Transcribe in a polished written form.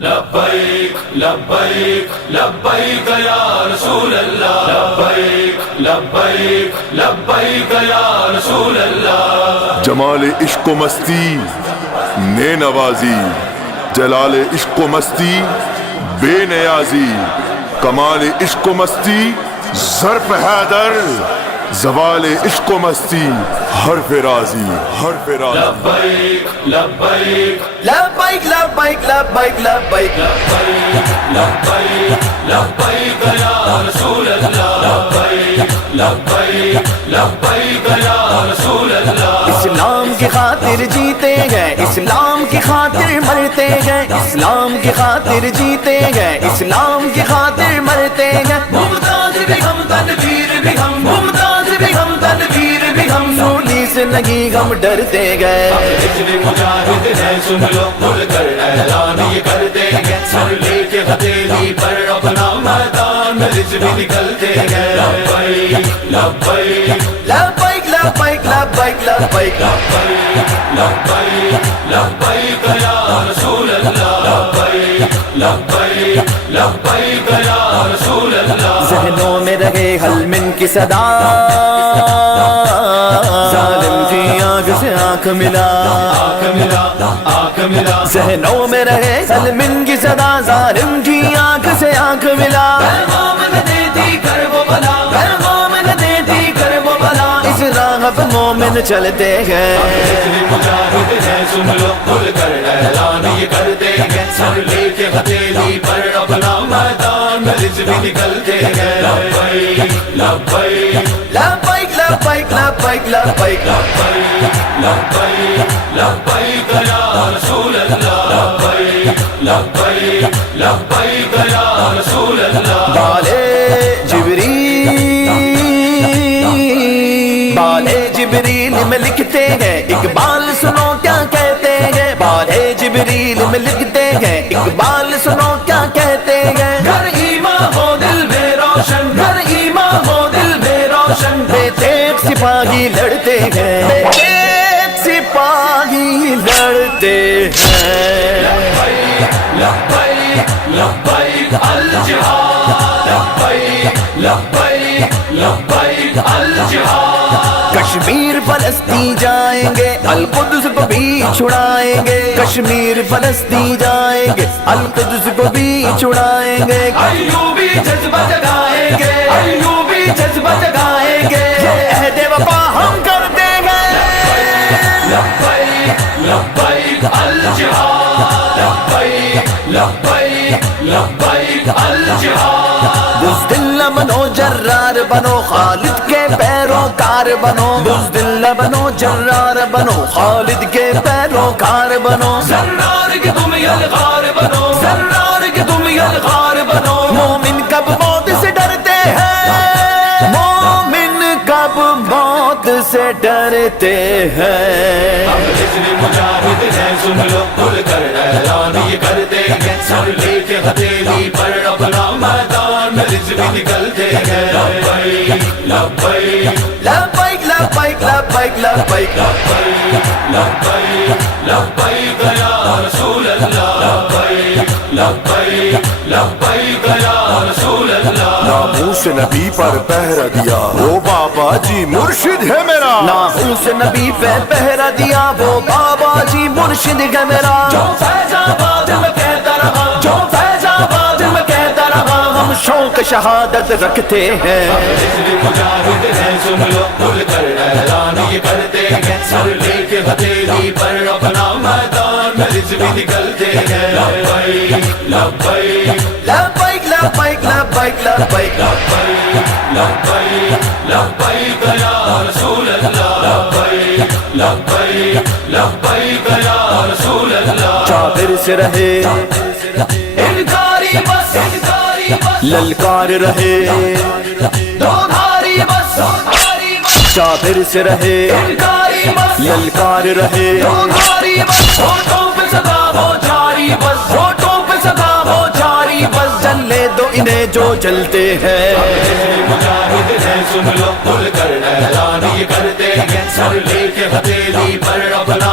لبیک لبیک لبیک یا رسول اللہ، لبیک لبیک لبیک یا رسول اللہ۔ جمال عشق و مستی نے نوازی، جلال عشق و مستی بے نیازی، کمال عشق و مستی ظرف حیدر، زوال عشق و مستی حرف رازی، حرف رازی۔ لبیک لبیک لبیک لبیک لبیک لبیک لبیک لبیک یا رسول اللہ، لبیک لبیک لبیک یا رسول اللہ۔ اسلام کی خاطر جیتے گئے، اسلام کی خاطر مرتے گئے، اسلام کی خاطر جیتے گئے، اسلام کی خاطر مرتے گئے۔ ممتاز بھی ہم، تنویر بھی ہم، ممتاز بھی ہم، تنویر بھی ہم۔ سولی سے نہیں ہم ڈرتے گئے، ہجری مجاہد ہے سن لو، کھل کر اعلان یہ کرتے گئے، سر لے کے ہتھیلی پر اپنا میدان میں رجوی نکلتے گئے۔ لبیک لبیک لبیک لبیک لبیک لبیک لبیک لبیک لبیک یا رسول اللہ، لبیک لبیک لبیک یا رسول اللہ۔ ذہنوں میں رہے حلمن کی صدا، ظالم کی آنکھ سے آنکھ ملا، آنکھ ملا آنکھ ملا، ذہنوں میں رہے حلمن کی صدا، ظالم کی آنکھ سے آنکھ ملا۔ پیغام نہ دیتی کر وہ بلا، پیغام نہ دیتی کر وہ بلا، اس راہ پہ مومن چلتے ہیں۔ ہجری مجاہد ہے سن لو، کھل کر اعلان یہ کرتے گئے، سر لے کے ہتھیلی پر اپنا میدان میں رجوی نکلتے گئے۔ لبیک لبیک لبیک لبیک لبیک لبیک لبیک لبیک لبیک یا رسول اللہ، لبیک لبیک لبیک یا رسول اللہ۔ بالے جبریل میں لکھتے ہیں، اقبال سنو کیا کہتے ہیں، بالے جبریل میں لکھتے ہیں، اقبال سنو کیا کہتے ہیں۔ گر ایمان ہو دل میں روشن، گر ایمان ہو دل میں روشن، بے تیغ سپاہی لڑتے ہیں، بے تیغ سپاہی لڑتے ہیں۔ لبیک لبیک لبیک الجہاد، لبیک لبیک لبیک الجہاد۔ کشمیر فلسطین جائیں گے، القدس کو بھی چھڑائیں گے، کشمیر فلسطین جائیں گے، القدس کو بھی چھڑائیں گے۔ ایوبی جذبہ جگائیں گے، ایوبی جذبہ جگائیں گے۔ یہ عہد وفا ہم کرتے گئے۔ لبیک لبیک الجہاد، لبیک لبیک لبیک الجہاد۔ بزدل نہ بنو، جرار بنو، خالد کے پیروکار بنو، بزدل نہ بنو، جرار بنو، خالد کے پیروکار بنو۔ زرار کے تم یلغار بنو، زرار کے تم یلغار بنو۔ مومن کب موت سے ڈرتے ہیں، مومن کب موت سے ڈرتے ہیں۔ ہم ہجری مجاہد ہیں سن لو، کھل کر اعلان یہ کرتے گئے، سر لے کے ہتھیلی پر اپنا میدان میں رجوی نکلتے گئے۔ لبیک لبیک لبیک لبیک لبیک لبیک لبیک لبیک لبیک یا رسول اللہ، لبیک لبیک لبیک یا رسول اللہ۔ ناموس نبی پر پہرا دیا وہ بابا جی مرشد ہے میرا، ناموس نبی پہ پہرا دیا وہ بابا جی مرشد ہے میرا۔ جو فیض آباد میں کہتا رہا، جو فیض آباد میں کہتا رہا، ہم شوق شہادت رکھتے ہیں۔ ہجری مجاہد ہیں سن لو، کھل کر اعلان یہ کرتے گئے، سر لے کے ہتھیلی پر اپنا میدان میں رجوی نکلتے گئے۔ لبیک لبیک لبیک لبیک لبیک لبیک لبیک لبیک لبیک یا رسول اللہ، لبیک لبیک لبیک یا رسول اللہ۔ چادر سے رہے انکاری بس، انکاری بس، للکار رہے، دو دھاری بس، دو دھاری بس، چادر سے رہے انکاری بس، للکار رہے۔ دو دھاری بس، ہوٹوں پہ صدا ہو جاری بس، ہوٹوں پہ صدا ہو جاری بس۔ جلنے دو انہیں جو جلتے ہیں۔ ہجری مجاہد ہیں سن لو، کھل کر اعلان یہ کرتے گئے، سر لے کے ہتھیلی پر اپنا